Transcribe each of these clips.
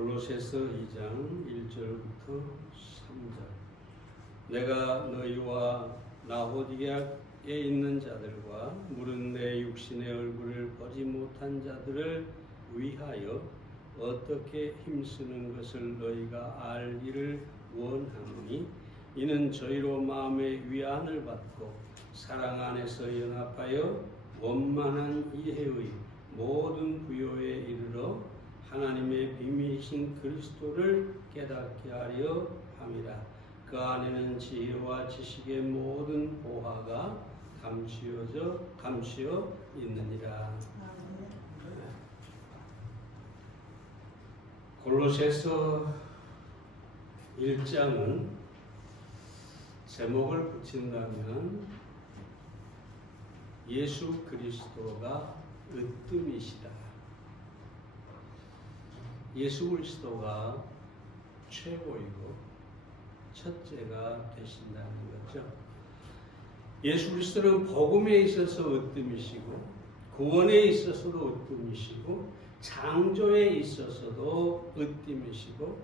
골로새서 2장 1절부터 3절. 내가 너희와 라오디게아에 있는 자들과 무릇 내 육신의 얼굴을 보지 못한 자들을 위하여 어떻게 힘쓰는 것을 너희가 알기를 원하노니 이는 저희로 마음의 위안을 받고 사랑 안에서 연합하여 원만한 이해의 모든 부요에 이르러 하나님의 비밀이신 그리스도를 깨닫게 하려 함이라. 그 안에는 지혜와 지식의 모든 보화가 감추어 있느니라. 골로새서 1장은 제목을 붙인다면 예수 그리스도가 으뜸이시다. 예수 그리스도가 최고이고 첫째가 되신다는 거죠. 예수 그리스도는 복음에 있어서 으뜸이시고 구원에 있어서도 으뜸이시고 창조에 있어서도 으뜸이시고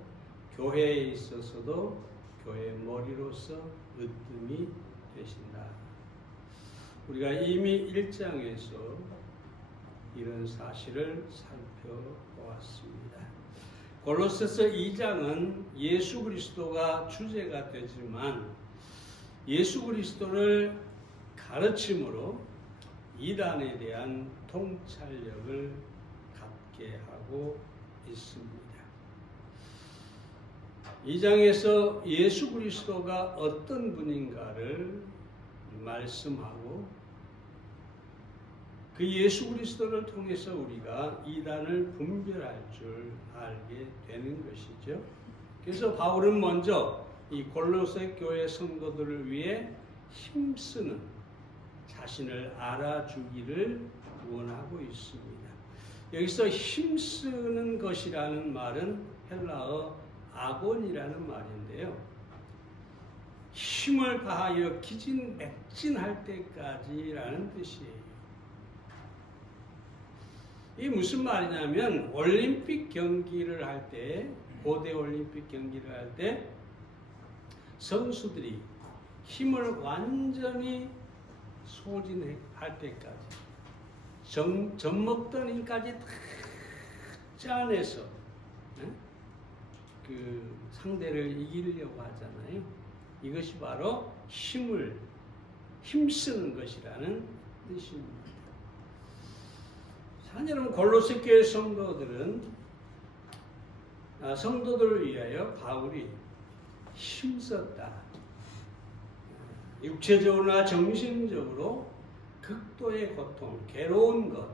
교회에 있어서도 교회 머리로서 으뜸이 되신다. 우리가 이미 1장에서 이런 사실을 살펴보았습니다. 골로새서 2장은 예수 그리스도가 주제가 되지만 예수 그리스도를 가르침으로 이단에 대한 통찰력을 갖게 하고 있습니다. 2장에서 예수 그리스도가 어떤 분인가를 말씀하고 그 예수 그리스도를 통해서 우리가 이단을 분별할 줄 알게 되는 것이죠. 그래서 바울은 먼저 이 골로새 교회 성도들을 위해 힘쓰는 자신을 알아주기를 원하고 있습니다. 여기서 힘쓰는 것이라는 말은 헬라어 아곤이라는 말인데요. 힘을 다하여 기진맥진할 때까지라는 뜻이에요. 이게 무슨 말이냐면 올림픽 경기를 할 때, 고대 올림픽 경기를 할 때 선수들이 힘을 완전히 소진할 때까지 젖먹던 힘까지 다 짜내서 그 상대를 이기려고 하잖아요. 이것이 바로 힘쓰는 것이라는 뜻입니다. 여러분, 골로새 교회 성도들을 위하여 바울이 힘썼다. 육체적으로나 정신적으로 극도의 고통, 괴로운 것,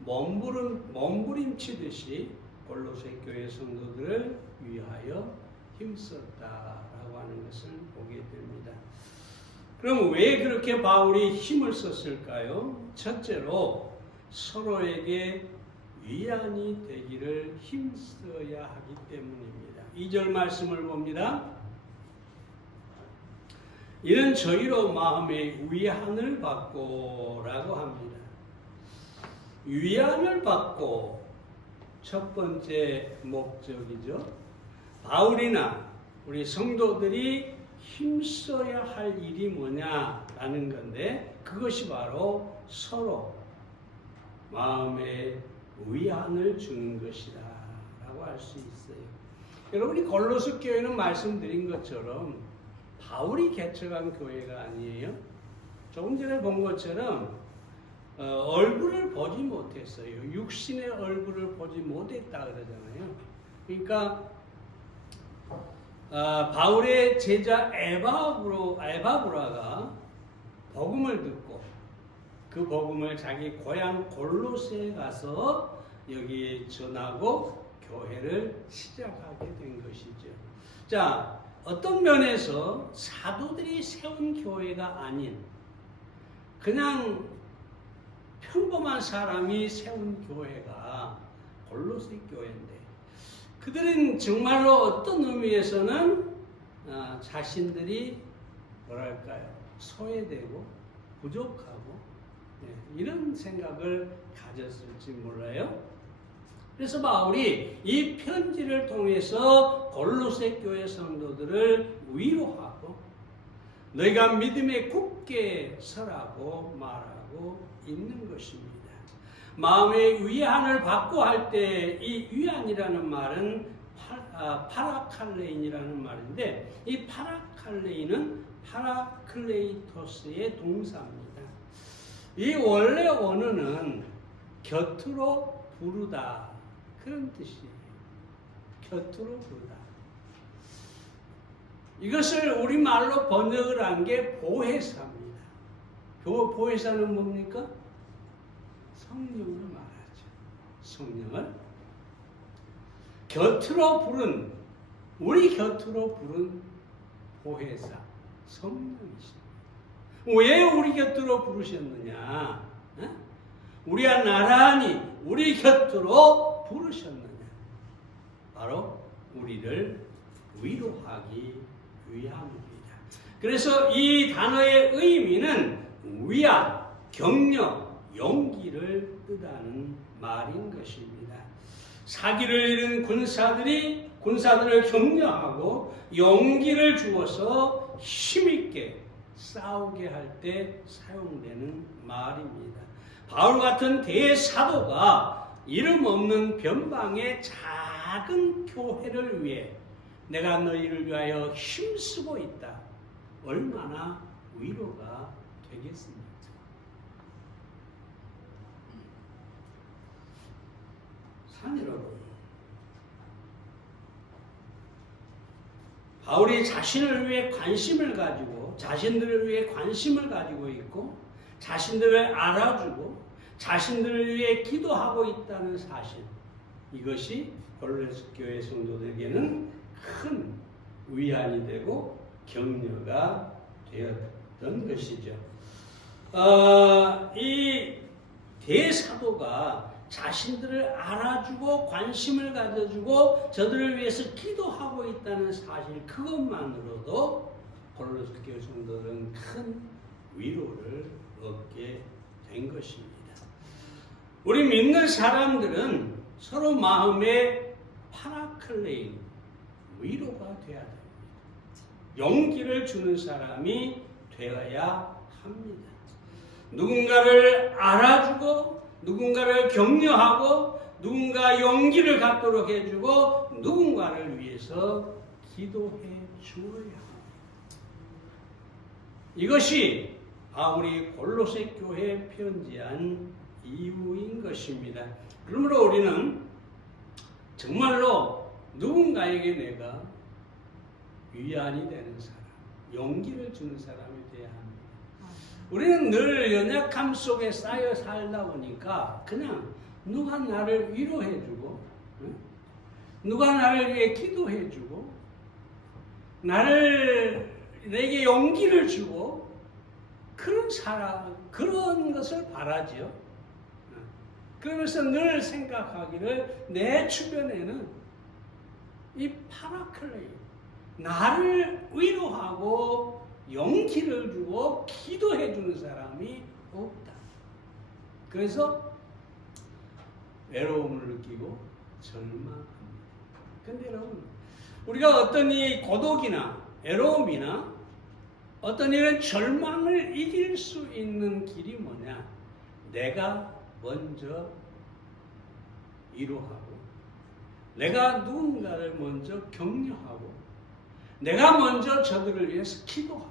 몸부림치듯이 골로새 교회 성도들을 위하여 힘썼다라고 하는 것을 보게 됩니다. 그럼 왜 그렇게 바울이 힘을 썼을까요? 첫째로 서로에게 위안이 되기를 힘써야 하기 때문입니다. 2절 말씀을 봅니다. 이는 저희로 마음의 위안을 받고 라고 합니다. 위안을 받고 첫 번째 목적이죠. 바울이나 우리 성도들이 힘써야 할 일이 뭐냐라는 건데 그것이 바로 서로 마음의 위안을 주는 것이다 라고 할 수 있어요. 여러분이 골로새 교회는 말씀드린 것처럼 바울이 개척한 교회가 아니에요. 조금 전에 본 것처럼 얼굴을 보지 못했어요. 육신의 얼굴을 보지 못했다 그러잖아요. 그러니까 바울의 제자 에바브라가 복음을 듣고 그 복음을 자기 고향 골로새에 가서 여기 전하고 교회를 시작하게 된 것이죠. 자, 어떤 면에서 사도들이 세운 교회가 아닌 그냥 평범한 사람이 세운 교회가 골로새 교회인데 그들은 정말로 어떤 의미에서는 자신들이 뭐랄까요? 소외되고 부족하고 이런 생각을 가졌을지 몰라요. 그래서 바울이 이 편지를 통해서 골로새 교회 성도들을 위로하고 너희가 믿음에 굳게 서라고 말하고 있는 것입니다. 마음의 위안을 받고 할 때 이 위안이라는 말은 파라칼레인이라는 말인데 이 파라칼레인은 파라클레이토스의 동사입니다. 이 원래 원어는 곁으로 부르다 그런 뜻이에요. 곁으로 부르다. 이것을 우리말로 번역을 한 게 보혜사입니다. 보혜사는 뭡니까? 성령을 말하죠. 성령을 곁으로 부른, 우리 곁으로 부른 보혜사 성령이십니다. 왜 우리 곁으로 부르셨느냐? 우리가 나란히 우리 곁으로 부르셨느냐? 바로 우리를 위로하기 위함입니다. 그래서 이 단어의 의미는 위안, 격려, 용기를 뜻하는 말인 것입니다. 사기를 잃은 군사들을 격려하고 용기를 주어서 힘있게 싸우게 할 때 사용되는 말입니다. 바울 같은 대사도가 이름 없는 변방의 작은 교회를 위해 내가 너희를 위하여 힘쓰고 있다. 얼마나 위로가 되겠습니까? 여러분, 바울이 자신을 위해 관심을 가지고 자신들을 위해 관심을 가지고 있고 자신들을 알아주고 자신들을 위해 기도하고 있다는 사실, 이것이 골로새 교회 성도들에게는 큰 위안이 되고 격려가 되었던 것이죠. 이 대사도가 자신들을 알아주고 관심을 가져주고 저들을 위해서 기도하고 있다는 사실, 그것만으로도 골로새 교회 성도들은 큰 위로를 얻게 된 것입니다. 우리 믿는 사람들은 서로 마음에 파라클레인, 위로가 되어야 됩니다. 용기를 주는 사람이 되어야 합니다. 누군가를 알아주고 누군가를 격려하고 누군가 용기를 갖도록 해주고 누군가를 위해서 기도해 주어야 합니다. 이것이 바울이 골로새 교회에 편지한 이유인 것입니다. 그러므로 우리는 정말로 누군가에게 내가 위안이 되는 사람, 용기를 주는 사람이 되어야 합니다. 우리는 늘 연약함 속에 쌓여 살다 보니까 그냥 누가 나를 위로해주고 누가 나를 위해 기도해주고 내게 용기를 주고 그런 것을 바라죠. 그러면서 늘 생각하기를 내 주변에는 이 파라클레이, 나를 위로하고 용기를 주고 기도해 주는 사람이 없다. 그래서 외로움을 느끼고 절망합니다. 근데 여러분, 우리가 어떤 이 고독이나 외로움이나 어떤 이런 절망을 이길 수 있는 길이 뭐냐? 내가 먼저 위로하고 내가 누군가를 먼저 격려하고 내가 먼저 저들을 위해서 기도하고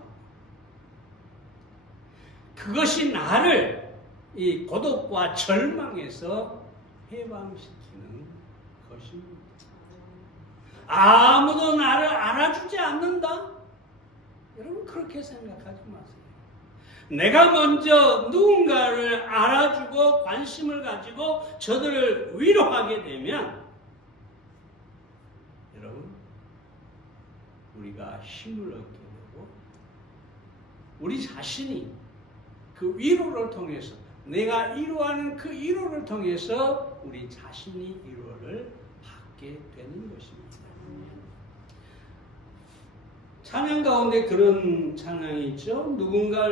그것이 나를 이 고독과 절망에서 해방시키는 것입니다. 아무도 나를 알아주지 않는다? 여러분 그렇게 생각하지 마세요. 내가 먼저 누군가를 알아주고 관심을 가지고 저들을 위로하게 되면 여러분 우리가 힘을 얻게 되고 우리 자신이 그 위로를 통해서 내가 위로하는 그 위로를 통해서 우리 자신이 위로를 받게 되는 것입니다. 찬양 가운데 그런 찬양이 있죠. 누군가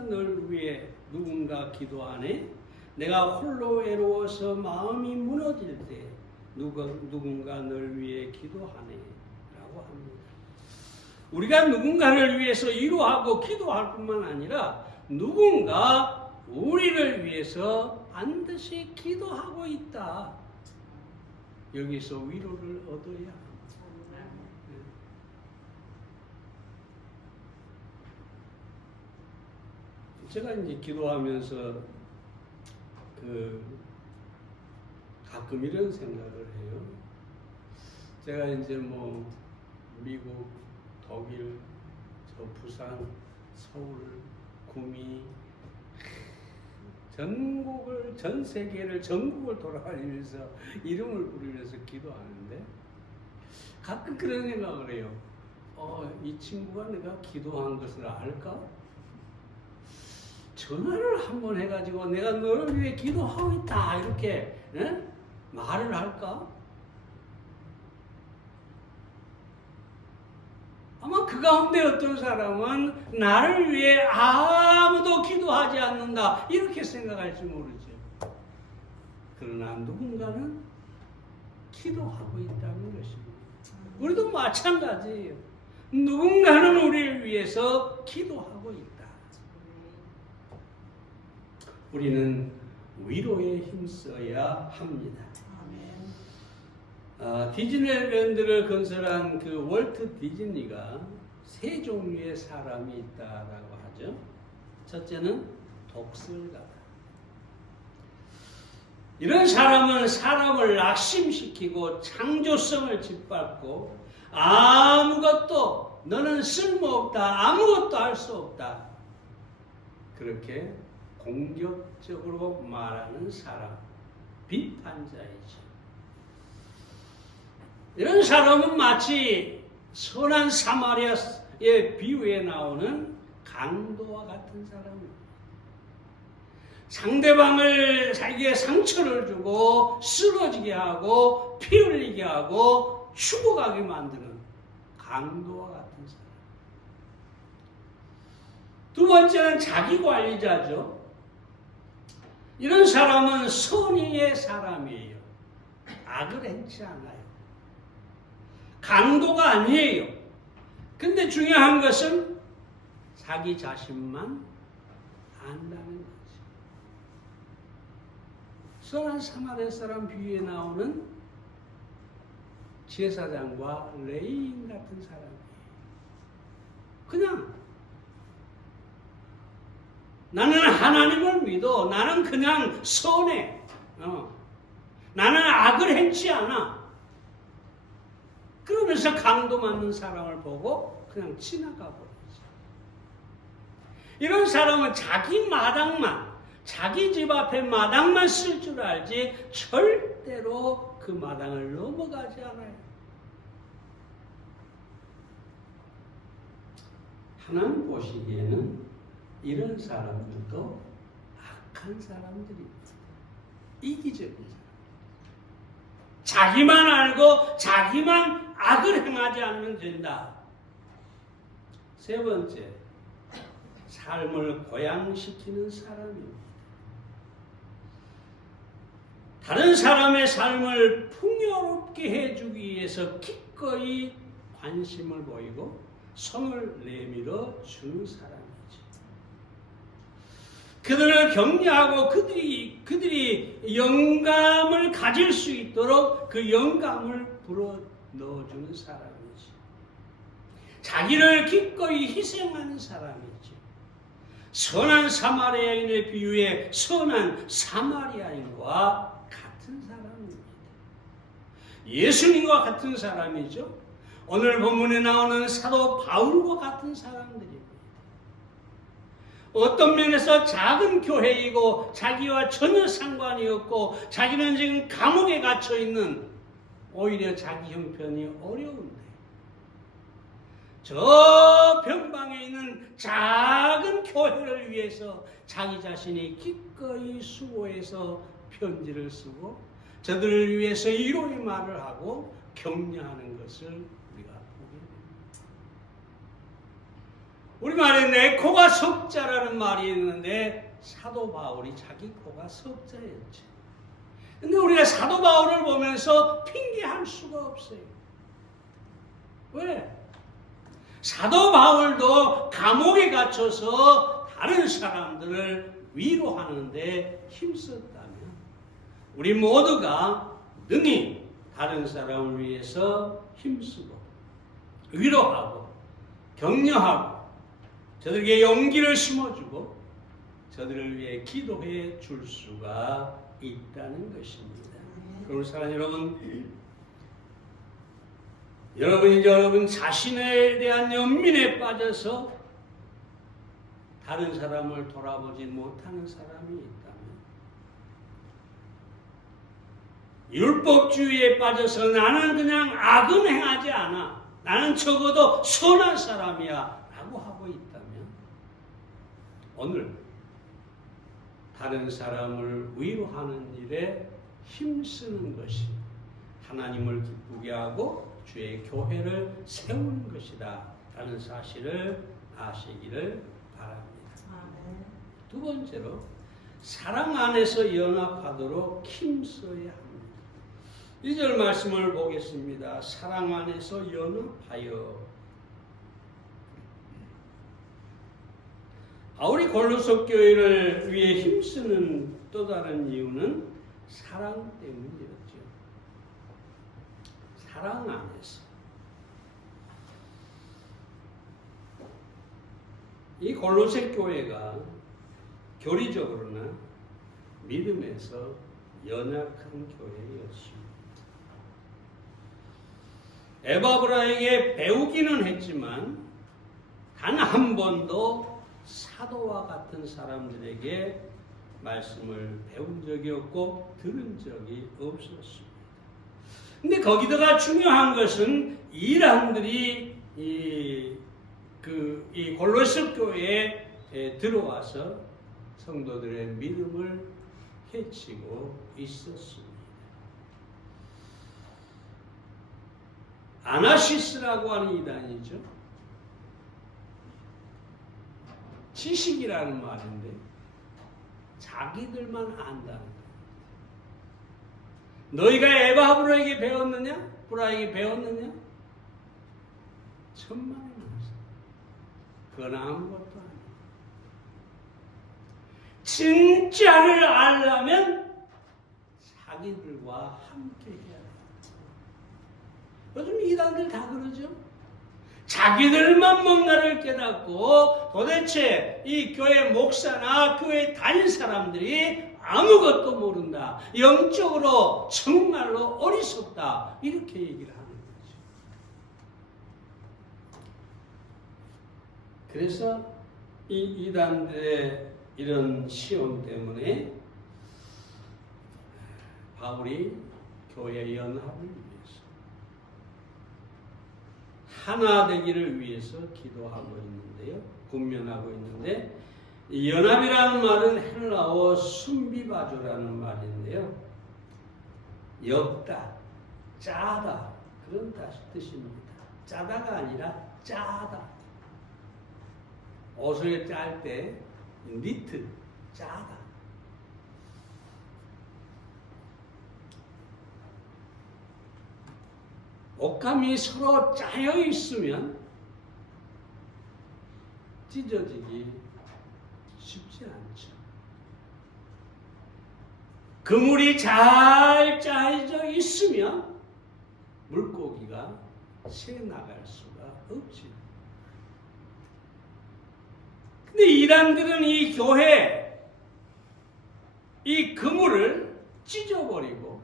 널 위해 누군가 기도하네. 내가 홀로 외로워서 마음이 무너질 때 누군가 널 위해 기도하네 라고 합니다. 우리가 누군가를 위해서 위로하고 기도할 뿐만 아니라 누군가 우리를 위해서 반드시 기도하고 있다. 여기서 위로를 얻어야 합니다. 제가 이제 기도하면서 가끔 이런 생각을 해요. 제가 이제 뭐 미국, 독일, 저 부산, 서울, 구미 전 세계를 전국을 돌아다니면서 이름을 부르면서 기도하는데 가끔 그런 생각을 해요. 이 친구가 내가 기도한 것을 알까? 전화를 한번 해가지고 내가 너를 위해 기도하고 있다 이렇게 말을 할까? 아마 그 가운데 어떤 사람은 나를 위해 아무도 기도하지 않는다 이렇게 생각할지 모르죠. 그러나 누군가는 기도하고 있다는 것입니다. 우리도 마찬가지예요. 누군가는 우리를 위해서 기도하고 있다. 우리는 위로에 힘써야 합니다. 디즈니랜드를 건설한 그 월트 디즈니가 세 종류의 사람이 있다라고 하죠. 첫째는 독설가다. 이런 사람은 사람을 낙심시키고 창조성을 짓밟고 아무것도 너는 쓸모없다, 아무것도 할 수 없다. 그렇게 공격적으로 말하는 사람, 비판자이죠. 이런 사람은 마치 선한 사마리아의 비유에 나오는 강도와 같은 사람입니다. 상대방을 자기의 상처를 주고 쓰러지게 하고 피 흘리게 하고 죽어가게 만드는 강도와 같은 사람. 두 번째는 자기 관리자죠. 이런 사람은 선의의 사람이에요. 악을 행치 않아요. 강도가 아니에요. 근데 중요한 것은 자기 자신만 안다는 거죠. 선한 사마리아 사람 비유에 나오는 제사장과 레위인 같은 사람이에요. 그냥 나는 하나님을 믿어. 나는 그냥 선해. 나는 악을 행치 않아. 그러면서 강도 맞는 사람을 보고 그냥 지나가 버리죠. 이런 사람은 자기 마당만, 자기 집 앞에 마당만 쓸 줄 알지 절대로 그 마당을 넘어가지 않아요. 하나님 보시기에는 이런 사람들도 악한 사람들입니다. 이기적인 사람. 자기만 알고 자기만 악을 행하지 않으면 된다. 세 번째, 삶을 고양시키는 사람입니다. 다른 사람의 삶을 풍요롭게 해주기 위해서 기꺼이 관심을 보이고 손을 내밀어 주는 사람이죠. 그들을 격려하고 그들이 영감을 가질 수 있도록 그 영감을 불어 넣어주는 사람이죠. 자기를 기꺼이 희생하는 사람이죠. 선한 사마리아인의 비유에 선한 사마리아인과 같은 사람입니다. 예수님과 같은 사람이죠. 오늘 본문에 나오는 사도 바울과 같은 사람들입니다. 어떤 면에서 작은 교회이고 자기와 전혀 상관이 없고 자기는 지금 감옥에 갇혀 있는 오히려 자기 형편이 어려운데 저 변방에 있는 작은 교회를 위해서 자기 자신이 기꺼이 수고해서 편지를 쓰고 저들을 위해서 위로의 말을 하고 격려하는 것을 우리가 보게 됩니다. 우리말에 내 코가 석자라는 말이 있는데 사도 바울이 자기 코가 석자였지. 근데 우리가 사도 바울을 보면서 핑계할 수가 없어요. 왜? 사도 바울도 감옥에 갇혀서 다른 사람들을 위로하는데 힘썼다면 우리 모두가 능히 다른 사람을 위해서 힘쓰고 위로하고 격려하고 저들에게 용기를 심어주고 저들을 위해 기도해 줄 수가 있다는 것입니다. 그럼 사랑하는 여러분, 여러분 자신에 대한 연민에 빠져서 다른 사람을 돌아보지 못하는 사람이 있다면, 율법주의에 빠져서 나는 그냥 악은 행하지 않아, 나는 적어도 선한 사람이야 라고 하고 있다면, 오늘 다른 사람을 위로하는 일에 힘쓰는 것이 하나님을 기쁘게 하고 주의 교회를 세우는 것이다 라는 사실을 아시기를 바랍니다. 두 번째로 사랑 안에서 연합하도록 힘써야 합니다. 2절 말씀을 보겠습니다. 사랑 안에서 연합하여. 바울이 골로새 교회를 위해 힘쓰는 또 다른 이유는 사랑 때문이었죠. 사랑 안에서. 이 골로새 교회가 교리적으로나 믿음에서 연약한 교회였습니다. 에바브라에게 배우기는 했지만 단 한 번도 사도와 같은 사람들에게 말씀을 배운 적이 없고 들은 적이 없었습니다. 근데 거기다가 중요한 것은 이란들이 이 골로새 교회에 들어와서 성도들의 믿음을 해치고 있었습니다. 아나시스라고 하는 이단이죠. 지식이라는 말인데 자기들만 안다는 거예요. 너희가 에바브라에게 배웠느냐? 브라에게 배웠느냐? 천만에 많았어. 그건 아무것도 아니에요. 진짜를 알려면 자기들과 함께 해야 돼요. 요즘 이단들 다 그러죠? 자기들만 뭔가를 깨닫고 도대체 이 교회 목사나 교회 다닌 사람들이 아무것도 모른다. 영적으로 정말로 어리석다. 이렇게 얘기를 하는 거죠. 그래서 이 이단들의 이런 시험 때문에 바울이 교회 연합을 위해서 하나 되기를 위해서 기도하고 있는데요. 군면하고 있는데 이 연합이라는 말은 헬라어 순비바조라는 말인데요. 엽다, 짜다 그런 뜻입니다. 짜다가 아니라 짜다. 옷을 짤 때 니트, 짜다. 옷감이 서로 짜여 있으면 찢어지기 쉽지 않죠. 그물이 잘 짜여져 있으면 물고기가 새 나갈 수가 없지. 근데 이단들은 이 교회, 이 그물을 찢어버리고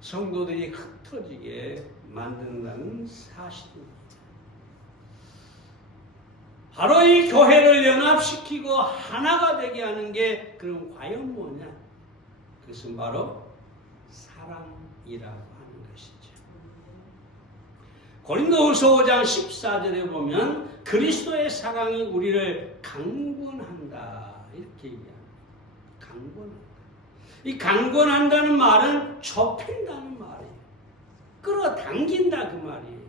성도들이 흩어지게 만든다는 사실입니다. 바로 이 교회를 연합시키고 하나가 되게 하는 게 그럼 과연 뭐냐? 그것은 바로 사랑이라고 하는 것이죠. 고린도후서 5장 14절에 보면 그리스도의 사랑이 우리를 강권한다 이렇게 얘기합니다. 강권한다. 이 강권한다는 말은 좁힌다는 말이에요. 끌어당긴다 그 말이에요.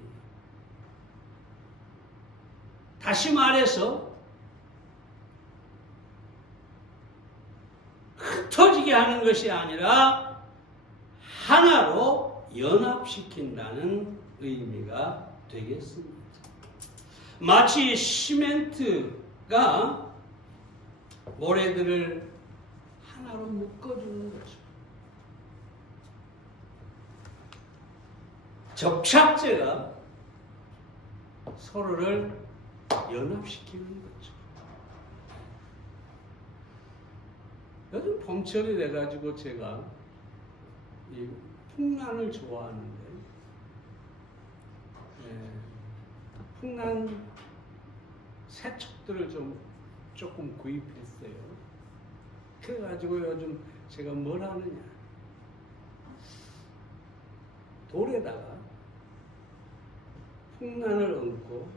다시 말해서 흩어지게 하는 것이 아니라 하나로 연합시킨다는 의미가 되겠습니다. 마치 시멘트가 모래들을 하나로 묶어주는 거죠. 접착제가 서로를 연합시키는 거죠. 요즘 봄철이 돼가지고 제가 이 풍란을 좋아하는데, 풍란 세척들을 조금 구입했어요. 그래가지고 요즘 제가 뭘 하느냐, 돌에다가 풍란을 얹고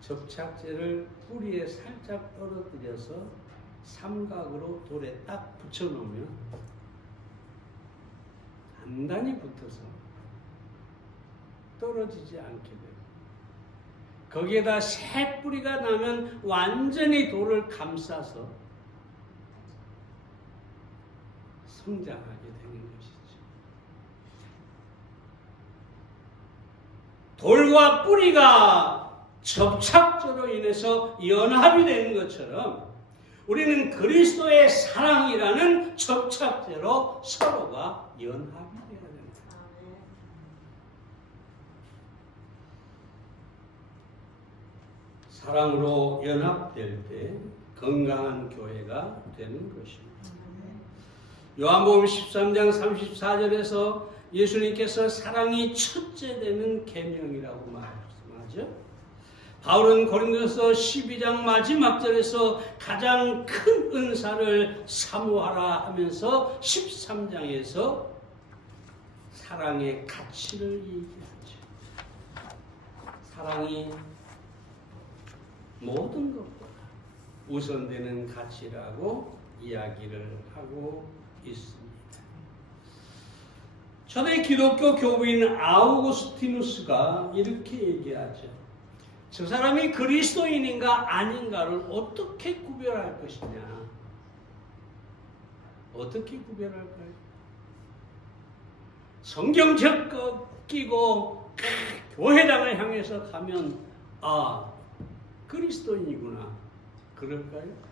접착제를 뿌리에 살짝 떨어뜨려서 삼각으로 돌에 딱 붙여놓으면 단단히 붙어서 떨어지지 않게 돼요. 거기에다 새 뿌리가 나면 완전히 돌을 감싸서 성장하게 되는 것이죠. 돌과 뿌리가 접착제로 인해서 연합이 되는 것처럼 우리는 그리스도의 사랑이라는 접착제로 서로가 연합이 되어야 됩니다. 사랑으로 연합될 때 건강한 교회가 되는 것입니다. 요한복음 13장 34절에서 예수님께서 사랑이 첫째 되는 계명이라고 말씀하죠. 바울은 고린도서 12장 마지막 절에서 가장 큰 은사를 사모하라 하면서 13장에서 사랑의 가치를 얘기하죠. 사랑이 모든 것보다 우선되는 가치라고 이야기를 하고 있습니다. 초대 기독교 교부인 아우구스티누스가 이렇게 얘기하죠. 저 사람이 그리스도인인가 아닌가를 어떻게 구별할 것이냐? 어떻게 구별할까요? 성경책 끼고 교회당을 향해서 가면 그리스도인이구나 그럴까요?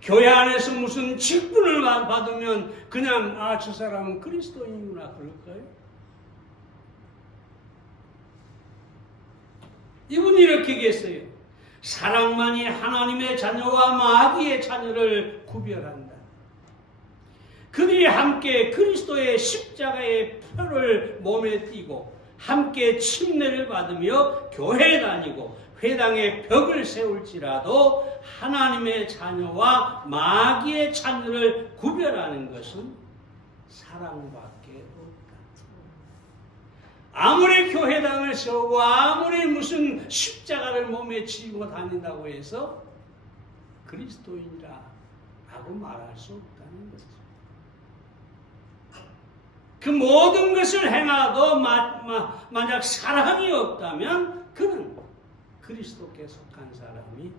교회 안에서 무슨 직분을 받으면 그냥 저 사람은 그리스도인이구나 그럴까요? 이분이 이렇게 얘기했어요. 사랑만이 하나님의 자녀와 마귀의 자녀를 구별한다. 그들이 함께 그리스도의 십자가의 표를 몸에 띠고 함께 침례를 받으며 교회에 다니고 회당에 벽을 세울지라도 하나님의 자녀와 마귀의 자녀를 구별하는 것은 사랑밖에 없다. 아무리 교회당을 세우고 아무리 무슨 십자가를 몸에 지고 다닌다고 해서 그리스도인이라 라고 말할 수 없다는 거죠. 그 모든 것을 행하고 만약 사랑이 없다면 그는 그리스도께 속한 사람이 아니다.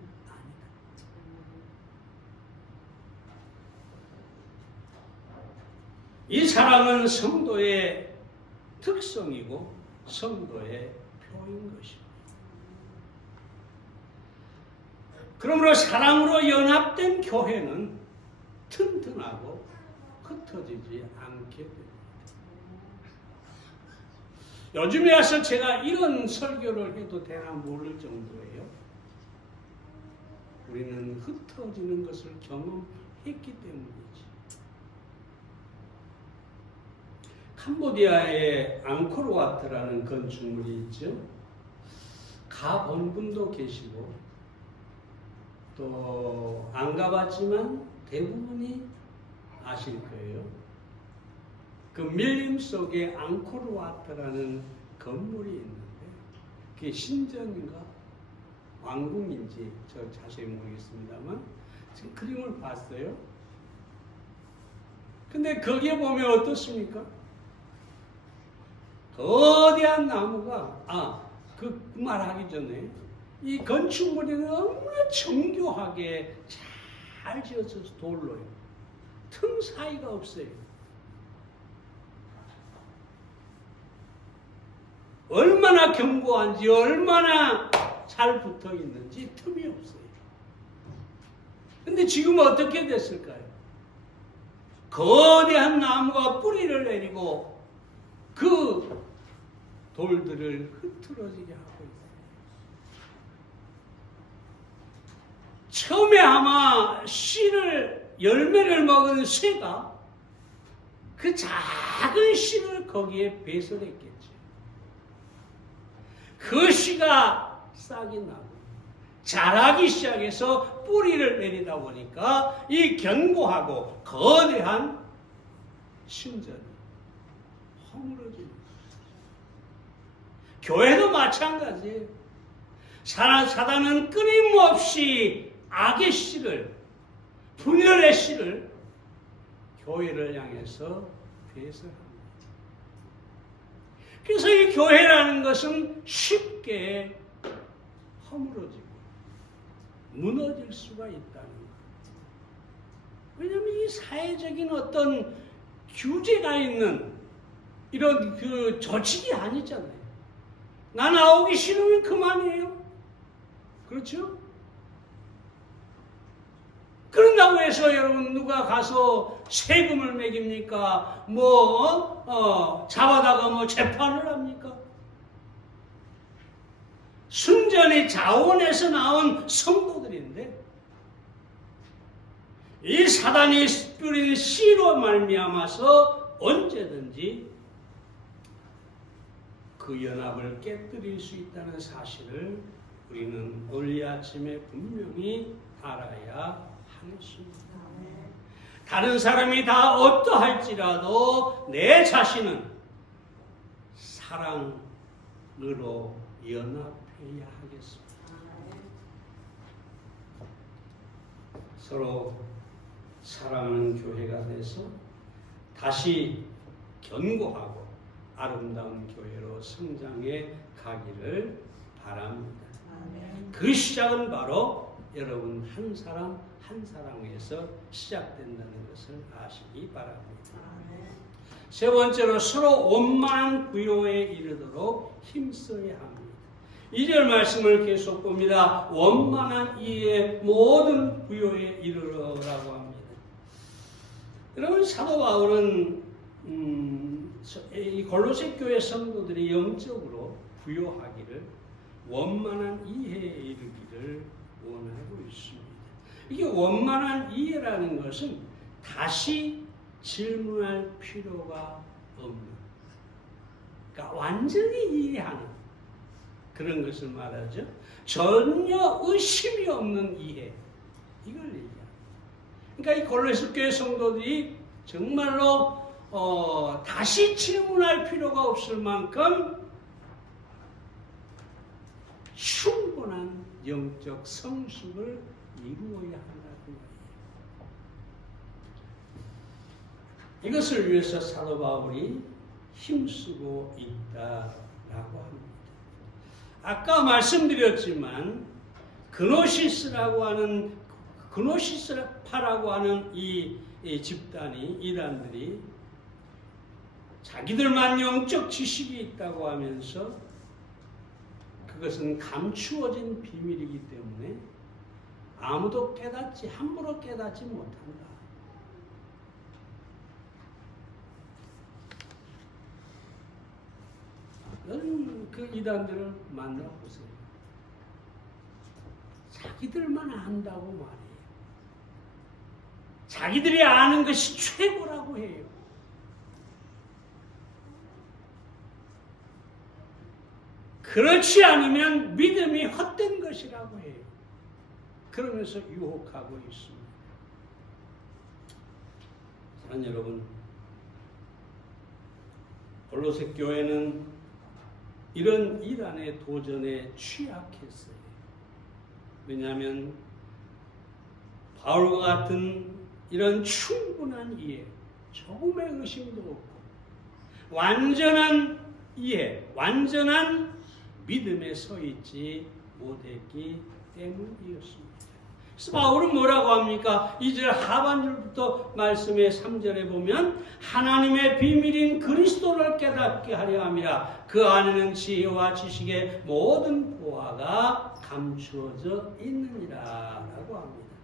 이 사랑은 성도의 특성이고 성도의 표인 것입니다. 그러므로 사랑으로 연합된 교회는 튼튼하고 흩어지지 않게 됩니다. 요즘에 와서 제가 이런 설교를 해도 되나 모를 정도예요. 우리는 흩어지는 것을 경험했기 때문이지. 캄보디아에 앙코르와트라는 건축물이 있죠. 가본 분도 계시고 또 안 가봤지만 대부분이 아실 거예요. 그 밀림 속에 앙코르와트라는 건물이 있는데 그게 신전인가 왕궁인지 저 자세히 모르겠습니다만 지금 그림을 봤어요. 근데 거기에 보면 어떻습니까? 거대한 나무가 그 말하기 전에 이 건축물이 너무나 정교하게 잘 잘 지어서 돌로요. 틈 사이가 없어요. 얼마나 견고한지 얼마나 잘 붙어 있는지 틈이 없어요. 근데 지금 어떻게 됐을까요? 거대한 나무가 뿌리를 내리고 그 돌들을 흐트러지게 하고 있어요. 처음에 아마 열매를 먹은 새가 그 작은 씨를 거기에 배설했겠죠. 그 씨가 싹이 나고 자라기 시작해서 뿌리를 내리다 보니까 이 견고하고 거대한 신전이 허물어집니다. 교회도 마찬가지예요. 사단은 끊임없이 악의 씨를, 분열의 씨를 교회를 향해서 배설합니다. 그래서 이 교회라는 것은 쉽게 허물어지고 무너질 수가 있다는 거예요. 왜냐하면 이 사회적인 어떤 규제가 있는 이런 그 조직이 아니잖아요. 나 나오기 싫으면 그만이에요. 그렇죠? 그런다고 해서 여러분 누가 가서 세금을 매깁니까? 잡아다가 재판을 합니까? 순전히 자원에서 나온 성도들인데 이 사단이 뿌리는 씨로 말미암아서 언제든지 그 연합을 깨뜨릴 수 있다는 사실을 우리는 오늘 이 아침에 분명히 알아야 하겠습니다. 다른 사람이 다 어떠할지라도 내 자신은 사랑으로 연합해야 하겠습니다. 서로 사랑하는 교회가 돼서 다시 견고하고 아름다운 교회로 성장해 가기를 바랍니다. 그 시작은 바로 여러분 한 사람 한 사람에서 시작된다는 것을 아시기 바랍니다. 세 번째로 서로 원만한 부요에 이르도록 힘써야 합니다. 2절 말씀을 계속 봅니다. 원만한 이의 모든 부요에 이르라고 합니다. 여러분 사도 바울은 이 골로새 교회 성도들이 영적으로 부요하기를 원만한 이해에 이르기를 원하고 있습니다. 이게 원만한 이해라는 것은 다시 질문할 필요가 없는, 그러니까 완전히 이해하는 그런 것을 말하죠. 전혀 의심이 없는 이해, 이걸 얘기합니다. 그러니까 이 골로새 교회 성도들이 정말로 다시 질문할 필요가 없을 만큼 충분한 영적 성숙을 이루어야 한다는 거예요. 이것을 위해서 사도 바울이 힘쓰고 있다라고 합니다. 아까 말씀드렸지만 그노시스파라고 하는 이 집단이 이단들이 자기들만 영적 지식이 있다고 하면서 그것은 감추어진 비밀이기 때문에 아무도 함부로 깨닫지 못한다. 여러분 그 이단들을 만나보세요. 자기들만 안다고 말해요. 자기들이 아는 것이 최고라고 해요. 그렇지 않으면 믿음이 헛된 것이라고 해요. 그러면서 유혹하고 있습니다. 사랑하는 여러분, 골로새 교회는 이런 이단의 도전에 취약했어요. 왜냐하면 바울과 같은 이런 충분한 이해, 조금의 의심도 없고 완전한 이해, 완전한 믿음에 서 있지 못했기 때문이었습니다. 그래서 바울은 뭐라고 합니까? 2절 하반절부터 말씀의 3절에 보면 하나님의 비밀인 그리스도를 깨닫게 하려 함이라. 그 안에는 지혜와 지식의 모든 보화가 감추어져 있느니라 라고 합니다.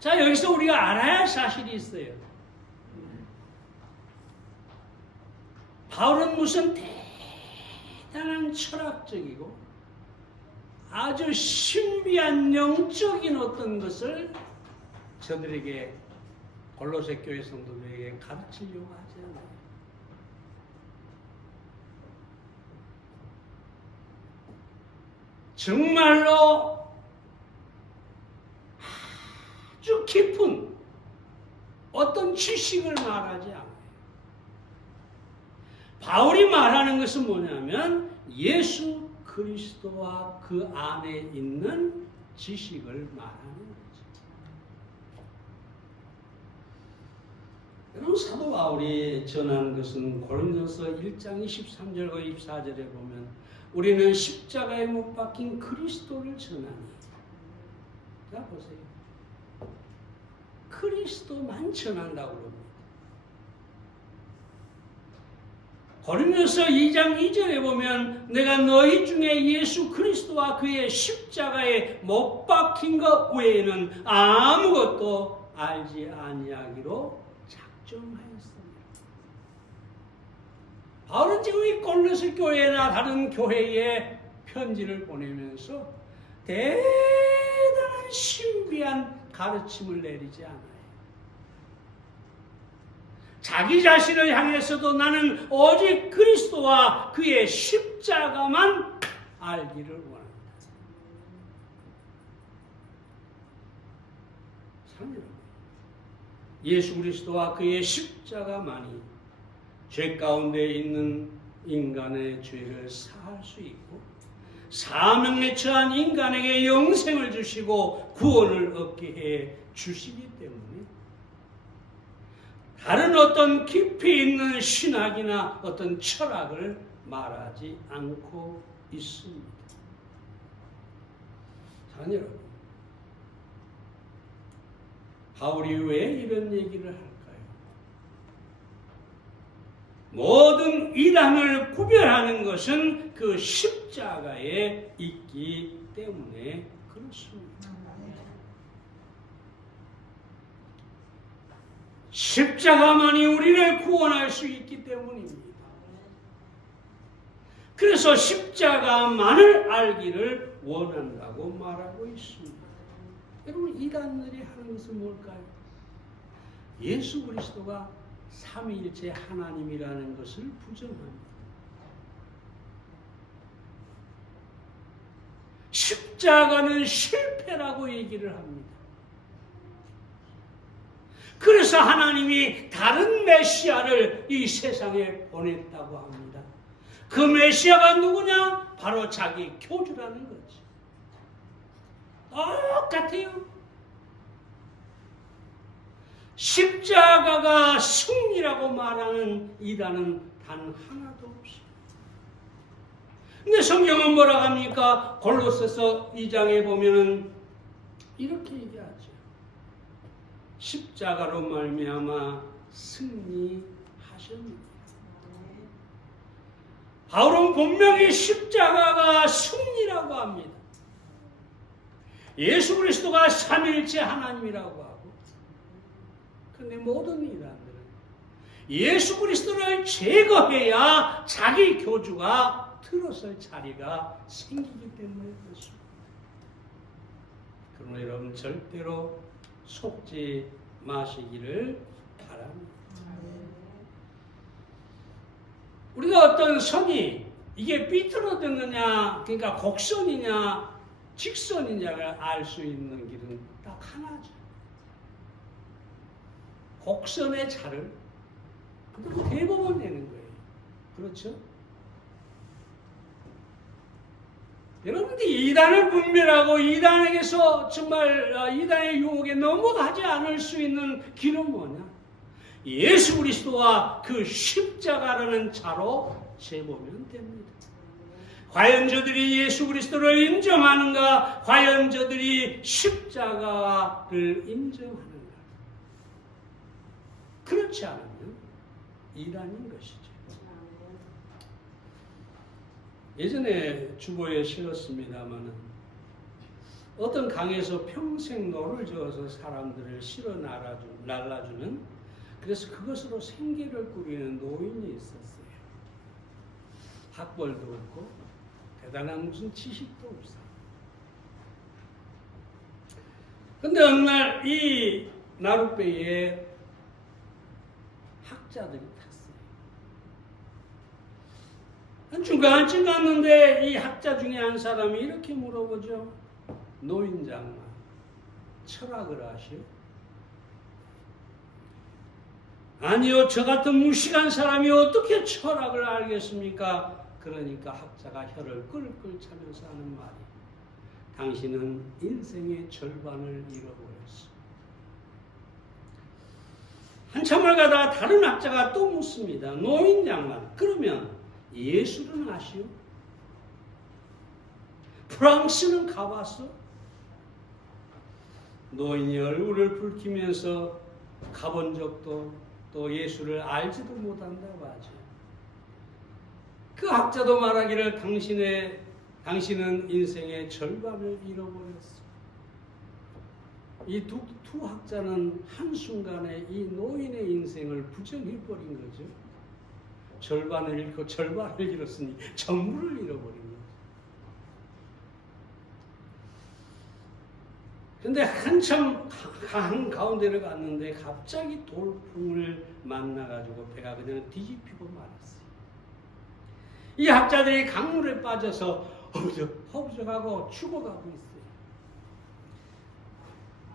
자, 여기서 우리가 알아야 할 사실이 있어요. 바울은 무슨 대단한 철학적이고 아주 신비한 영적인 어떤 것을 저들에게 골로새 교회 성도들에게 가르치려고 하지 않아요. 정말로 아주 깊은 어떤 지식을 말하지 않아요. 바울이 말하는 것은 뭐냐면 예수 그리스도와 그 안에 있는 지식을 말하는 거죠. 여러분, 사도 바울이 전한 것은 고린도서 1장 23절과 24절에 보면 우리는 십자가에 못 박힌 그리스도를 전하니. 자, 보세요. 그리스도만 전한다고 그럽니다. 고린도서 2장 2절에 보면 내가 너희 중에 예수 그리스도와 그의 십자가에 못 박힌 것 외에는 아무것도 알지 아니하기로 작정하였습니다. 바울은 지금 이 골로새 교회나 다른 교회에 편지를 보내면서 대단한 신비한 가르침을 내리지 않아요. 자기 자신을 향해서도 나는 오직 그리스도와 그의 십자가만 알기를 원합니다. 사랑하는 예수 그리스도와 그의 십자가만이 죄 가운데 있는 인간의 죄를 사할 수 있고 사명에 처한 인간에게 영생을 주시고 구원을 얻게 해 주시기 때문에 다른 어떤 깊이 있는 신학이나 어떤 철학을 말하지 않고 있습니다. 사랑하는 여러분, 바울이 왜 이런 얘기를 할까요? 모든 이단을 구별하는 것은 그 십자가에 있기 때문에 그렇습니다. 십자가만이 우리를 구원할 수 있기 때문입니다. 그래서 십자가만을 알기를 원한다고 말하고 있습니다. 여러분, 이단들이 하는 것은 뭘까요? 예수 그리스도가 삼위일체 하나님이라는 것을 부정합니다. 십자가는 실패라고 얘기를 합니다. 그래서 하나님이 다른 메시아를 이 세상에 보냈다고 합니다. 그 메시아가 누구냐? 바로 자기 교주라는 거지. 똑같아요. 십자가가 승리라고 말하는 이단은 단 하나도 없습니다. 근데 성경은 뭐라고 합니까? 골로새서 2장에 보면은 이렇게 얘기하죠. 십자가로 말미암아 승리하셨습니다. 바울은 분명히 십자가가 승리라고 합니다. 예수 그리스도가 삼위일체 하나님이라고 하고, 그런데 모든 이단들은 예수 그리스도를 제거해야 자기 교주가 들어설 자리가 생기기 때문에 그렇습니다. 그러나 여러분, 절대로 속지 마시기를 바랍니다. 우리가 어떤 선이 이게 삐뚤어졌느냐, 그러니까 곡선이냐 직선이냐를 알 수 있는 길은 딱 하나죠. 곡선의 차를 그대로 대법원 내는 거예요. 그렇죠? 여러분들 이단을 분별하고 이단에게서 정말 이단의 유혹에 넘어가지 않을 수 있는 길은 뭐냐? 예수 그리스도와 그 십자가라는 차로 재보면 됩니다. 과연 저들이 예수 그리스도를 인정하는가? 과연 저들이 십자가를 인정하는가? 그렇지 않으면 이단인 것이죠. 예전에 주보에 실었습니다마는 어떤 강에서 평생 노를 저어서 사람들을 실어 날라주는, 그래서 그것으로 생계를 꾸리는 노인이 있었어요. 학벌도 없고 대단한 무슨 지식도 없어. 근데 어느 날 이 나룻배에 학자들이 탔어요. 중간쯤 갔는데 이 학자 중에 한 사람이 이렇게 물어보죠. 노인 장만, 철학을 하시오? 아니요, 저 같은 무식한 사람이 어떻게 철학을 알겠습니까? 그러니까 학자가 혀를 끌끌 차면서 하는 말이, 당신은 인생의 절반을 잃어버렸어. 한참을 가다가 다른 학자가 또 묻습니다. 노인 장관, 그러면 예수는 아시오? 프랑스는 가봤어? 노인이 얼굴을 붉히면서 가본 적도 또 예수를 알지도 못한다고 하죠. 그 학자도 말하기를 당신은 인생의 절반을 잃어버렸어. 이 두 학자는 한순간에 이 노인의 인생을 부정해버린 거죠. 절반을 잃고 절반을 잃었으니 전부를 잃어버린 거죠. 근데 한참 강 가운데를 갔는데 갑자기 돌풍을 만나가지고 배가 그냥 뒤집히고 말았어요. 이 학자들이 강물에 빠져서 허우적하고 죽어가고 있어요.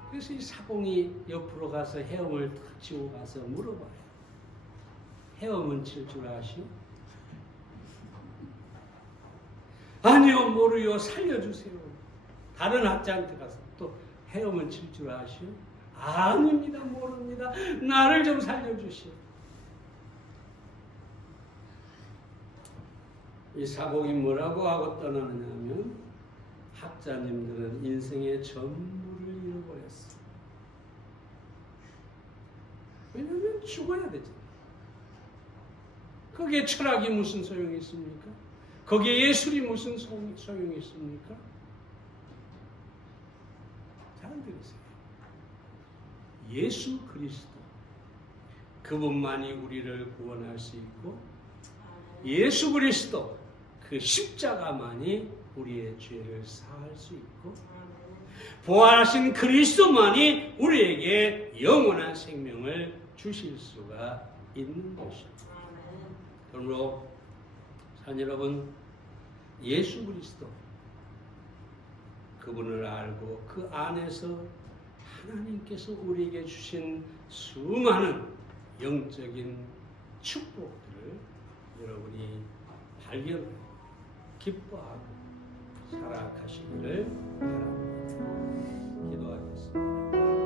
그래서 이 사공이 옆으로 가서 헤엄을 탁 치고 가서 물어봐요. 헤엄은 칠 줄 아시오? 아니요, 모르요. 살려주세요. 다른 학자한테 가서 또 헤엄은 칠 줄 아시오? 아닙니다, 모릅니다. 나를 좀 살려주시오. 이 사공이 뭐라고 하고 떠나느냐면, 학자님들은 인생의 전부를 잃어버렸어. 왜냐하면 죽어야 되잖아. 거기에 철학이 무슨 소용이 있습니까? 거기에 예술이 무슨 소용이 있습니까? 잘 들으세요. 예수 그리스도, 그분만이 우리를 구원할 수 있고, 예수 그리스도 그 십자가만이 우리의 죄를 사할 수 있고, 부활하신 그리스도만이 우리에게 영원한 생명을 주실 수가 있는 것입니다. 그러므로 산 여러분, 예수 그리스도 그분을 알고 그 안에서 하나님께서 우리에게 주신 수많은 영적인 축복들을 여러분이 발견하고 기뻐하고 살아가시기를 바랍니다. 기도하겠습니다.